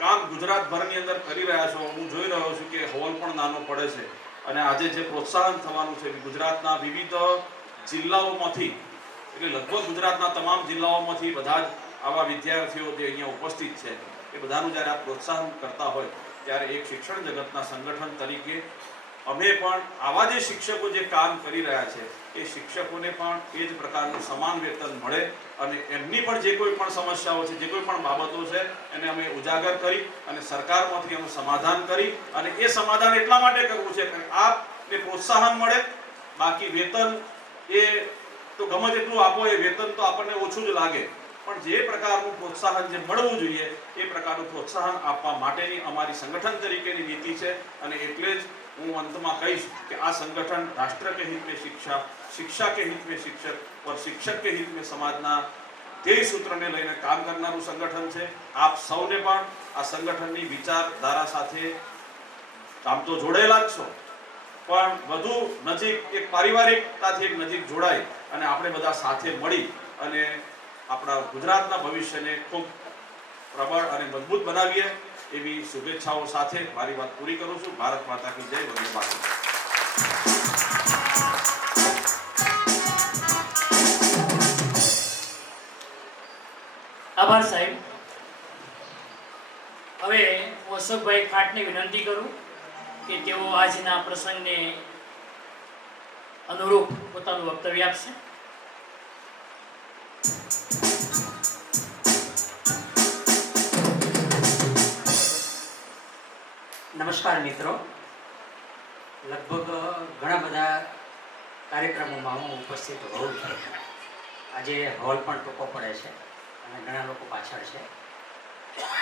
કામ ગુજરાતભરની અંદર કરી રહ્યા છો. હું જોઈ રહ્યો છું કે હોલ પણ નાનો પડે છે અને આજે જે પ્રોત્સાહન થવાનું છે ગુજરાતના વિવિધ જિલ્લાઓમાંથી, એટલે લગભગ ગુજરાતના તમામ જિલ્લાઓમાંથી બધા જ આવા વિદ્યાર્થીઓ જે અહીંયા ઉપસ્થિત છે એ બધાનું જ્યારે આ પ્રોત્સાહન કરતા હોય ત્યારે એક શિક્ષણ જગતના સંગઠન તરીકે અમે પણ આવા જે શિક્ષકો જે કામ કરી રહ્યા છે એ શિક્ષકોને પણ એ જ પ્રકારનું સમાન વેતન મળે અને એમની પણ જે કોઈ પણ સમસ્યાઓ છે, જે કોઈ પણ બાબતો છે એને અમે ઉજાગર કરી અને સરકારમાંથી અમે સમાધાન કરી. અને એ સમાધાન એટલા માટે કરવું છે કે આપને પ્રોત્સાહન મળે. બાકી વેતન એ તો ગમે તેટલું આપો, એ વેતન તો આપણને ઓછું જ લાગે, પણ જે પ્રકારનું પ્રોત્સાહન જે મળવું જોઈએ એ પ્રકારનું પ્રોત્સાહન આપવા માટેની અમારી સંગઠન તરીકેની નીતિ છે. અને એટલે જ હું અંતમાં કહીશ કે આ સંગઠન રાષ્ટ્ર કે હિત મેં શિક્ષા, શિક્ષા કે હિત મેં શિક્ષક और શિક્ષક કે હિત મેં સમાજના ધ્યેય સૂત્રને લઈને કામ કરનારું સંગઠન છે. આપ સૌને પણ આ સંગઠનની વિચારધારા સાથે કામ તો જોડાયેલા જ છો, પણ વધુ નજીક એક પારિવારિકતાથી એક નજીક જોડાય અને આપણે બધા સાથે મળી અને આપણા ગુજરાતના ભવિષ્યને ખૂબ પ્રબળ અને મજબૂત બનાવીએ એવી શુભેચ્છાઓ સાથે મારી વાત પૂરી કરું છું. ભારત માતા કી જય. વંદે માતરમ. આભાર સાહેબ. હવે હું અશોકભાઈ ખાટને વિનંતી કરું કે તેઓ આજના પ્રસંગને અનુરૂપ પોતાનું વક્તવ્ય આપશે. નમસ્કાર મિત્રો. લગભગ ઘણા બધા કાર્યક્રમોમાં હું ઉપસ્થિત હોઉં છું. આજે હોલ પણ ટૂંકો પડે છે અને ઘણા લોકો પાછળ છે.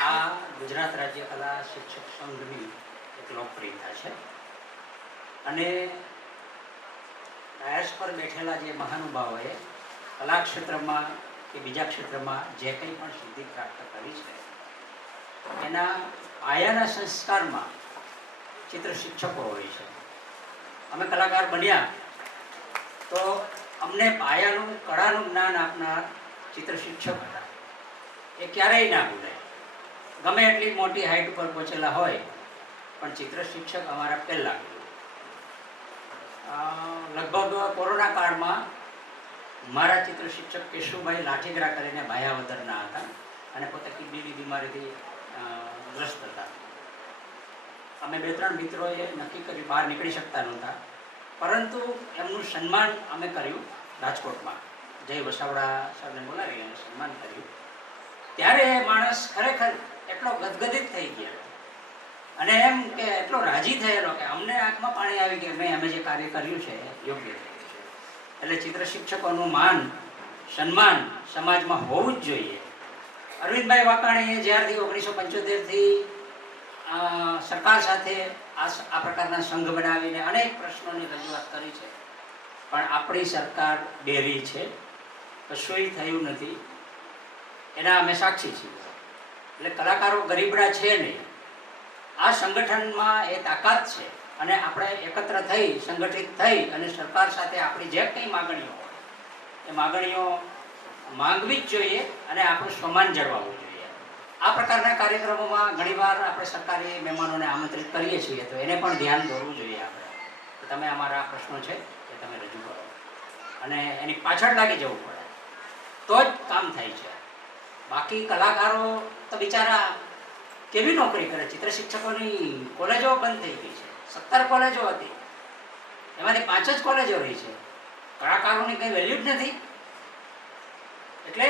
આ ગુજરાત રાજ્ય કલા શિક્ષક સંઘની એક લોકપ્રિયતા છે અને ડાયસ પર બેઠેલા જે મહાનુભાવોએ કલા ક્ષેત્રમાં કે બીજા ક્ષેત્રમાં જે કંઈ પણ સિદ્ધિ પ્રાપ્ત કરી છે એના પાયાના સંસ્કારમાં ચિત્ર શિક્ષકો હોય છે. અમે કલાકાર બન્યા તો અમને પાયાનું કળાનું જ્ઞાન આપનાર ચિત્ર શિક્ષક હતા. એ ક્યારેય ના ભૂલે. ગમે એટલી મોટી હાઈટ ઉપર પહોંચેલા હોય પણ ચિત્ર શિક્ષક અમારા પહેલાં. લગભગ કોરોના કાળમાં મારા ચિત્ર શિક્ષક કેશુભાઈ લાઠીગરા કરીને ભાયાવદરના હતા અને પોતે કિડનીની બીમારીથી ગ્રસ્ત હતા. અમે 2-3 મિત્રોએ નક્કી કર્યું, બહાર નીકળી શકતા નહોતા, પરંતુ એમનું સન્માન અમે કર્યું રાજકોટમાં. જય વસાવડા સરને બોલાવી અને સન્માન કર્યું. ત્યારે એ માણસ ખરેખર એટલો ગદગદિત થઈ ગયા અને એમ કે એટલો રાજી થયેલો કે અમને આંખમાં પાણી આવી ગયા, મેં અમે જે કાર્ય કર્યું છે યોગ્ય થયું છે. એટલે ચિત્ર શિક્ષકોનું માન સન્માન સમાજમાં હોવું જ જોઈએ. અરવિંદભાઈ વાકાણીએ જ્યારથી 1975થી સરકાર સાથે આ પ્રકારના સંઘ બનાવીને અનેક પ્રશ્નોની રજૂઆત કરી છે, પણ આપણી સરકાર ડેરી છે, કશુંય થયું નથી. એના અમે સાક્ષી છીએ. એટલે કલાકારો ગરીબડા છે નહીં. આ સંગઠનમાં એ તાકાત છે અને આપણે એકત્ર થઈ સંગઠિત થઈ અને સરકાર સાથે આપણી જે કંઈ માગણીઓ હોય એ માગણીઓ માંગવી જ જોઈએ અને આપણું સન્માન જળવાવું જોઈએ. આ પ્રકારના કાર્યક્રમોમાં ઘણીવાર આપણે સરકારી મહેમાનોને આમંત્રિત કરીએ છીએ તો એને પણ ધ્યાન દોરવું જોઈએ આપણે. તો તમે અમારા પ્રશ્નો છે એ તમે રજૂ કરો અને એની પાછળ લાગી જવું પડે તો જ કામ થાય છે. બાકી કલાકારો તો બિચારા કેવી નોકરી કરે. ચિત્ર શિક્ષકોની કોલેજો બંધ થઈ ગઈ છે. 17 કોલેજો હતી, એમાંથી 5 જ કોલેજો રહી છે. કલાકારોની કંઈ વેલ્યુ જ નથી. એટલે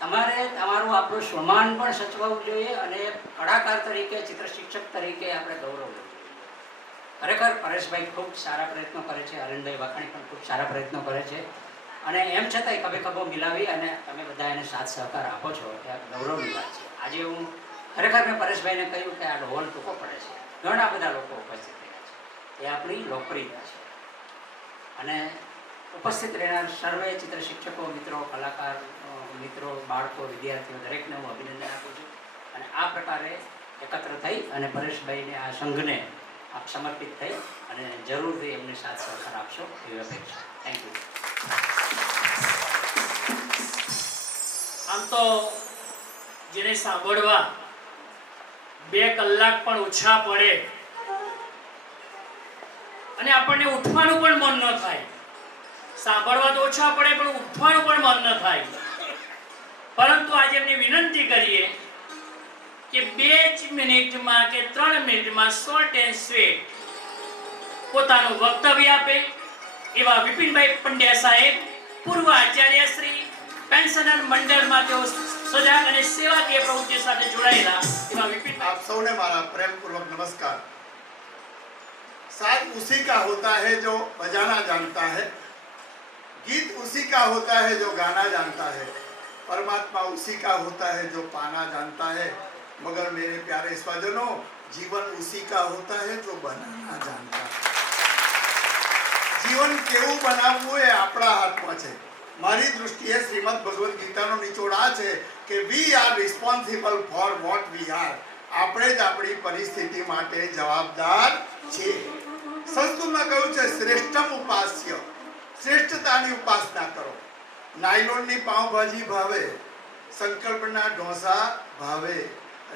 તમારે તમારું આપણું સન્માન પણ સચવાવું જોઈએ અને કલાકાર તરીકે ચિત્ર શિક્ષક તરીકે આપણે ગૌરવ લેવું જોઈએ. ખરેખર પરેશભાઈ ખૂબ સારા પ્રયત્નો કરે છે, અરવિંદભાઈ વાકાણી પણ ખૂબ સારા પ્રયત્નો કરે છે અને એમ છતાંય ખભે ખભો મિલાવી અને તમે બધા એને સાથ સહકાર આપો છો એ ગૌરવની વાત છે. આજે હું ખરેખર મેં પરેશભાઈને કહ્યું કે આ હોલ ટૂંકો પડે છે, ઘણા બધા લોકો ઉપસ્થિત રહ્યા છે. એ આપણી લોકપ્રિયતા છે અને ઉપસ્થિત રહેનાર સર્વે ચિત્ર શિક્ષકો મિત્રો, કલાકાર મિત્રો, બાળકો, વિદ્યાર્થીઓ દરેકને હું અભિનંદન આપું છું. અને આ પ્રકારે એકત્ર થઈ અને પરેશભાઈને આ સંઘને આપ સમર્પિત થઈ અને જરૂરથી એમને સાથ સહકાર આપશો એવી અપેક્ષા. Thank you. આમ તો જેને સાંભળવા 2 કલાક પણ ઓછા પડે અને આપણને ઉઠવાનું પણ મન ન થાય. સાંભળવા તો ઓછા પડે પણ ઉઠવાનું પણ મન ન થાય. પરંતુ આજે એમને વિનંતી કરીએ કે 2 મિનિટમાં કે 3 મિનિટમાં શોર્ટ એન્ડ સ્વીટ પોતાનું વક્તવ્ય આપે એવા વિપિનભાઈ પંડ્યા સાહેબ, પૂર્વ આચાર્ય શ્રી, પેન્શનર મંડળમાં તેઓ સજાગ અને સેવાકીય પ્રવૃત્તિઓ સાથે જોડાયેલા એવા વિપિન. आप सबने हमारा प्रेम पूर्वक नमस्कार. साथ उसी का होता है जो बजाना जानता है, गीत उसी का होता है जो गाना जानता है, परमात्मा उसी का होता है जो पाना जानता है, मगर मेरे प्यारे स्वजनों जीवन उसी का होता है जो बनाना जानता है. जीवन केवुं बनावવું એ આપણા હાથમાં છે. મારી દૃષ્ટિએ શ્રીમદ ભગવદ્ ગીતાનો નિચોડ આ છે કે we are responsible four what we are. આપણે જ આપણી પરિસ્થિતિ માટે જવાબદાર છીએ. સંસ્કૃતમાં કહ્યું છે શ્રેષ્ઠમ ઉપાસ્ય, શ્રેષ્ઠતાની ઉપાસના કરો. નાયલોનની પાઉંભાજી ભાવે, સંકલ્પના ઢોસા ભાવે,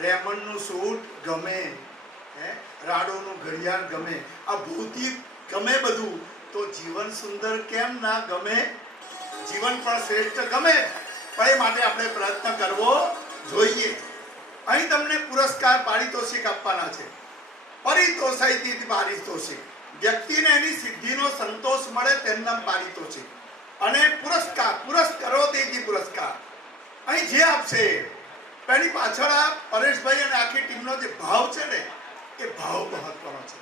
રેમન્ડનું સૂટ ગમે, રાડોનું ઘડિયાળ ગમે, આ ભૌતિક ગમે બધું, તો જીવન સુંદર કેમ ના ગમે? જીવન પણ શ્રેષ્ઠ ગમે, પણ એ માટે આપણે પ્રયત્ન કરવો જોઈએ. અહીં તમને પુરસ્કાર પારિતોષિક આપવાના છે. પરિતોષાયતી પારિતોષિક, વ્યક્તિને એની સિદ્ધિનો સંતોષ મળે તેનું નામ પારિતોષિક. અને પુરસ્કાર, પુરસ્કારોથી પુરસ્કાર અહીં જે આપશે એની પાછળ આ પરેશભાઈ અને આખી ટીમનો જે ભાવ છે ને, એ ભાવ મહત્વનો છે.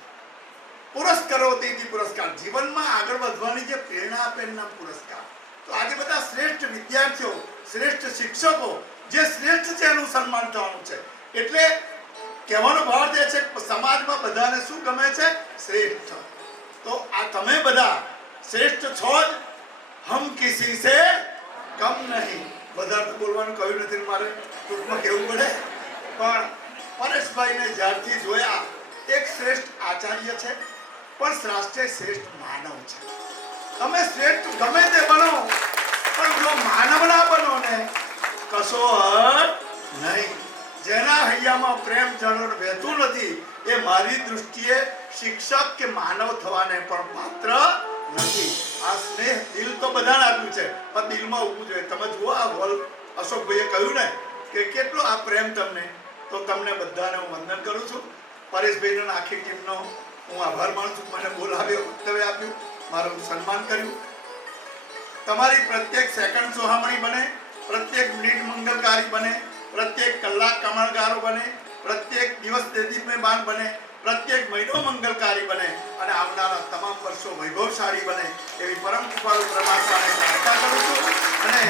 પુરસ્કારોથી પુરસ્કાર, જીવનમાં આગળ વધવાની જે પ્રેરણા આપે એનું નામ પુરસ્કાર. તો આજે બધા શ્રેષ્ઠ વિદ્યાર્થીઓ, શ્રેષ્ઠ શિક્ષકો જે શ્રેષ્ઠ છે એનું સન્માન થવાનું છે. એટલે કહેવાનો ભાવ એ છે કે સમાજમાં બધાને શું ગમે છે? શ્રેષ્ઠ. તો આ તમે બધા શ્રેષ્ઠ છો જ. હમ કિસી સે કમ નહીં. વધારે બોલવાનું કહ્યું નથી મારે, ટૂંકમાં કહેવું પડે. પણ પરેશભાઈને જ્યારથી જોયા, એક શ્રેષ્ઠ આચાર્ય છે પણ શ્રેષ્ઠ માનવ છે. તમે શ્રેષ્ઠ ગમે તે બનો, પણ જો માનવ ના બનો ને, કશો અર્થ નહીં. જેના હૈયામાં પ્રેમ જળર વહેતું નથી, એ મારી દૃષ્ટિએ શિક્ષક કે માનવ થવાને પણ પાત્ર નથી. આ સ્નેહ દિલ તો બધાને આપ્યું છે, પણ દિલમાં ઉભું જોઈએ. તમે જુઓ આ હોલ, અશોકભાઈએ કહ્યું ને કે કેટલો આ પ્રેમ તમને, તો તમને બધાને હું વંદન કરું છું. પરેશભાઈનો આખી ટીમનો હું આભાર માનું છું. મને બોલાવ્યો, વક્તવ્ય આપ્યું, મારું સન્માન કર્યું. તમારી પ્રત્યેક સેકન્ડ સોહામણી બને, પ્રત્યેક મિનિટ મંગલકારી બને, પ્રત્યેક કલાક કમળગારો બને, પ્રત્યેક દિવસ દેદીપ્યમાન બને, પ્રત્યેક મહિનો મંગલકારી બને અને આવનારા તમામ વર્ષો વૈભવશાળી બને એવી પરમ કૃપાળુ પરમાત્માને પ્રાર્થના કરું છું. અને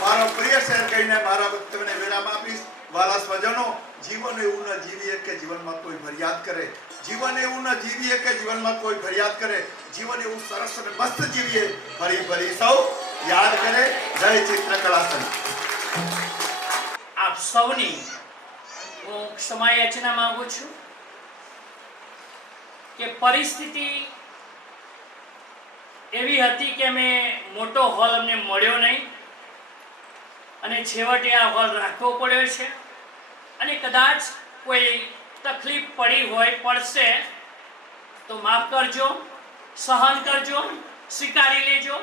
મારો પ્રિય શેર કહીને મારા વક્તવ્યને વિરામ આપીશ. વાલા સ્વજનો, જીવન એવું ન જીવીએ કે જીવનમાં કોઈ ફરિયાદ કરે. જીવન એવું ન જીવીએ કે જીવનમાં કોઈ ફરિયાદ કરે. જીવન એવું સરસ અને મસ્ત જીવીએ, ફરી ફરી સૌ યાદ કરે. જય ચિત્રકલા સંઘ. આપ સૌની હું ક્ષમા યાચના માંગુ છું કે પરિસ્થિતિ એવી હતી કે અમે મોટો હોલ અમને મળ્યો નહીં અને છેવટે આ હોલ રાખવો પડ્યો છે. અને કદાચ કોઈ તકલીફ પડી હોય, પડશે તો માફ કરજો, સહન કરજો, સ્વીકારી લેજો.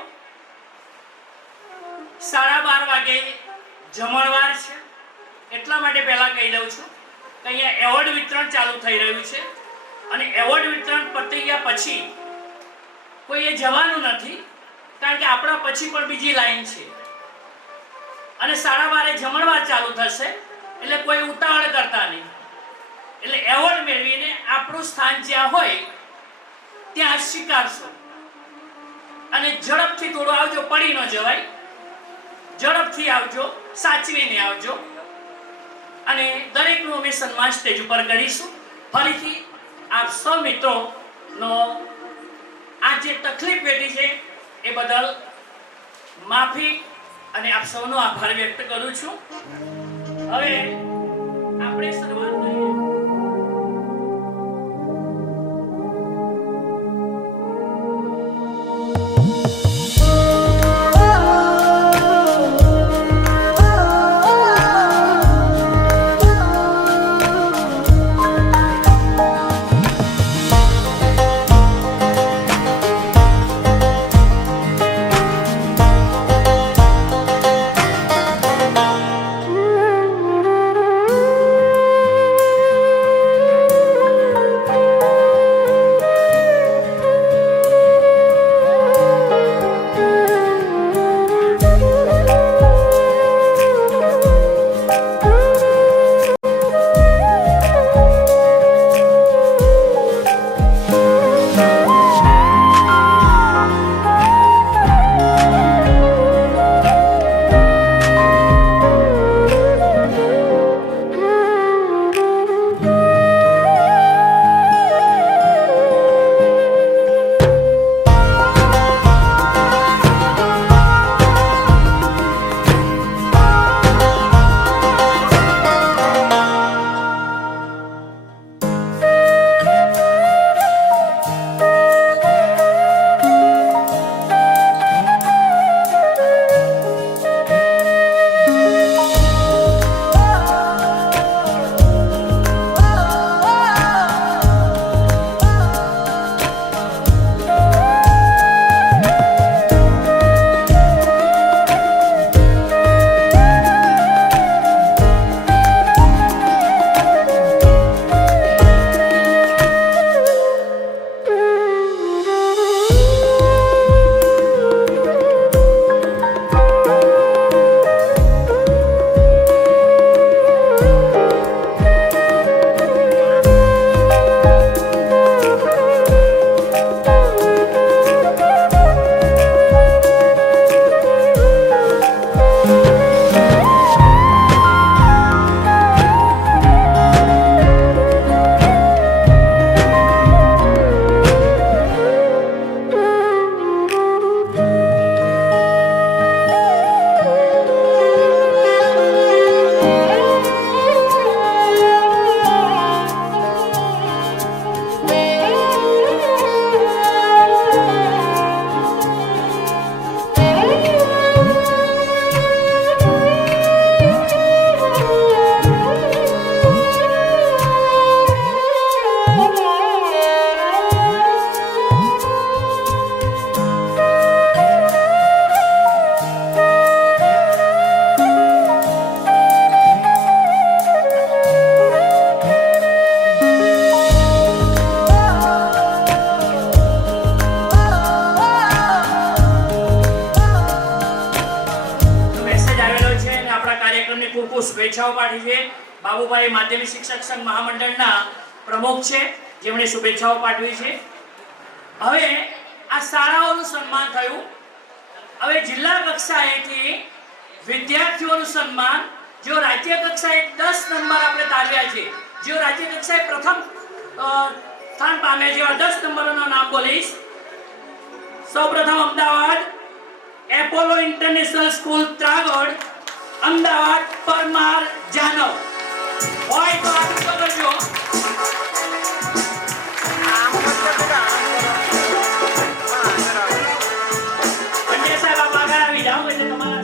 12:30 વાગે જમણવાર છે, એટલા માટે પહેલા કહી દઉં છું કે અહીંયા એવોર્ડ વિતરણ ચાલુ થઈ રહ્યું છે અને એવોર્ડ વિતરણ પતી ગયા પછી કોઈએ જવાનું નથી, કારણ કે આપણા પછી પણ બીજી લાઈન છે અને 12:30 જમણવાર ચાલુ થશે, એટલે કોઈ ઉતાવળ કરતા નહીં. એટલે એવોર્ડ મેળવીને આપણું સ્થાન જ્યાં હોય ત્યાં સ્વીકારશો. અને ઝડપથી થોડું આવજો, પડી ન જવાય. ઝડપથી આવજો, સાચવીને આવજો. અને દરેકનું અમે સન્માન સ્ટેજ ઉપર કરીશું. ફરીથી આપ સૌ મિત્રોનો આ જે તકલીફ વેઠી છે એ બદલ માફી અને આપ સૌનો આભાર વ્યક્ત કરું છું. હવે આપણે શરૂઆત કરીએ. શુભેચ્છાઓ પાઠવી છે. બાબુભાઈ માધ્યમિક શિક્ષક સંઘ મહામંડળના પ્રમુખ છે, જેમણે શુભેચ્છાઓ પાઠવી છે. હવે આ શાળાઓનું સન્માન થયું. હવે જિલ્લા કક્ષાએથી વિદ્યાર્થીઓનું સન્માન, જો રાજ્ય કક્ષાએ 10 નંબર આપણે તારવ્યા છે, જો રાજ્ય કક્ષાએ પ્રથમ સ્થાન પામ્યા છે, એવા 10 નંબરોના નામ બોલીશ. સૌપ્રથમ Ahmedabad Apollo International School Tragad, Ahmedabad Parmar Janav. હોય તો આ કરજો. પંડ્યા સાહેબ આપ આગળ આવી જાઓ એટલે તમારા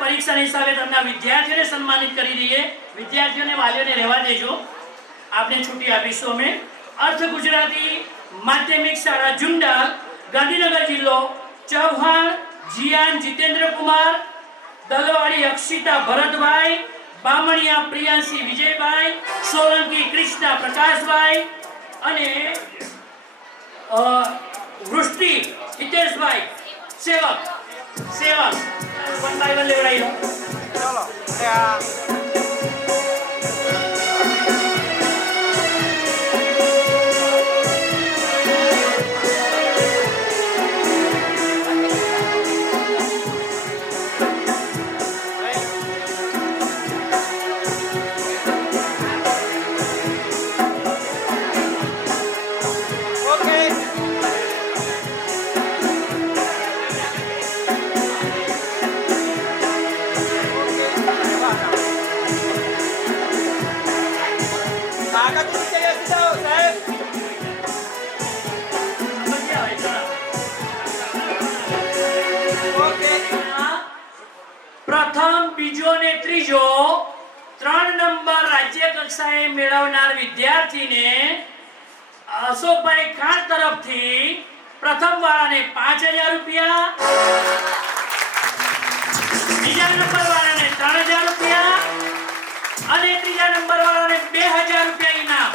પરીક્ષાના હિસાબે તમને વિદ્યાર્થીઓને સન્માનિત કરી દઈએ. વિદ્યાર્થીઓને વાલીઓને રહેવા દેજો. આપને છૂટી આપીશું અમે. અર્થ ગુજરાતી માધ્યમિક શાળા જુંડા, ગાંધીનગર જિલ્લો, ચૌહાણ જીયાન જીતેન્દ્રકુમાર, દલવાડી અક્ષિતા ભરતભાઈ, બામણિયા પ્રિયાંશી વિજયભાઈ, સોલંકી કૃષ્ણા પ્રકાશભાઈ અને વૃષ્ટિ હિતેશભાઈ સેવક વન બાય વન લેવડાવી લો. ચલો પ્રથમ, બીજો અને ત્રીજો 3 નંબર રાજ્ય કક્ષાએ મેળવનાર વિદ્યાર્થીને અશોકભાઈ ખાન તરફથી પ્રથમ વાળાને 5000 રૂપિયા, બીજા નંબર વાળાને 3000 રૂપિયા અને ત્રીજા નંબર વાળાને 2000 રૂપિયા ઇનામ.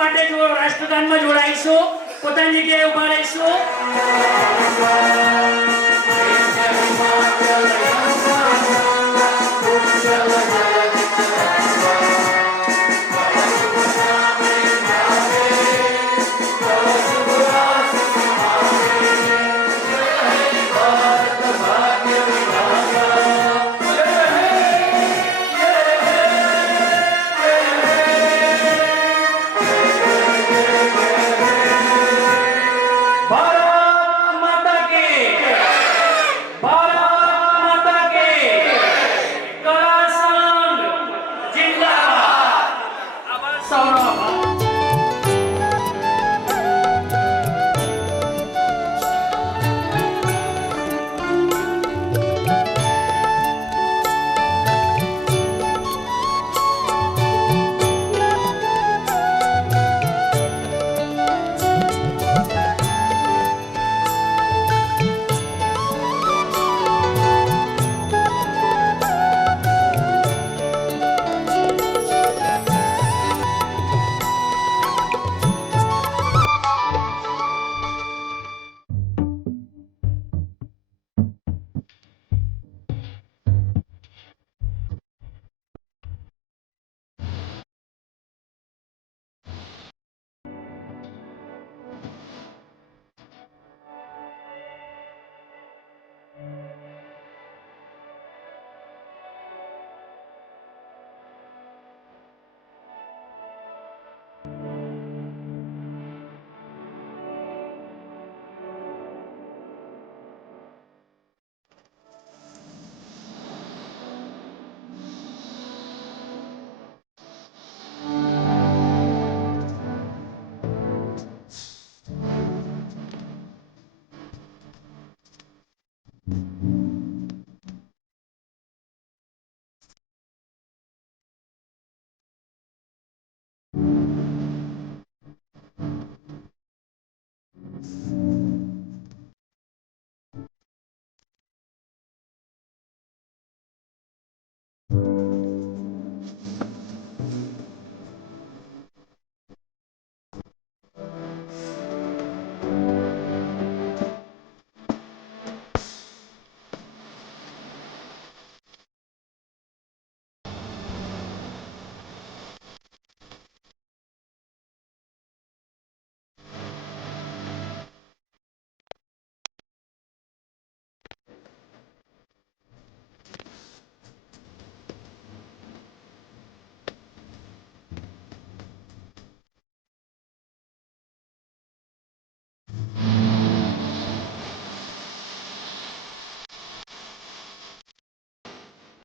માટે જો રાષ્ટ્રગાનમાં જોડાઈશું, પોતાની જગ્યાએ ઉભા રહીશું. ભારત માતા કી, ભારત માતા કી, કલા સંઘ જિંદાબાદ. સૌનો આભાર.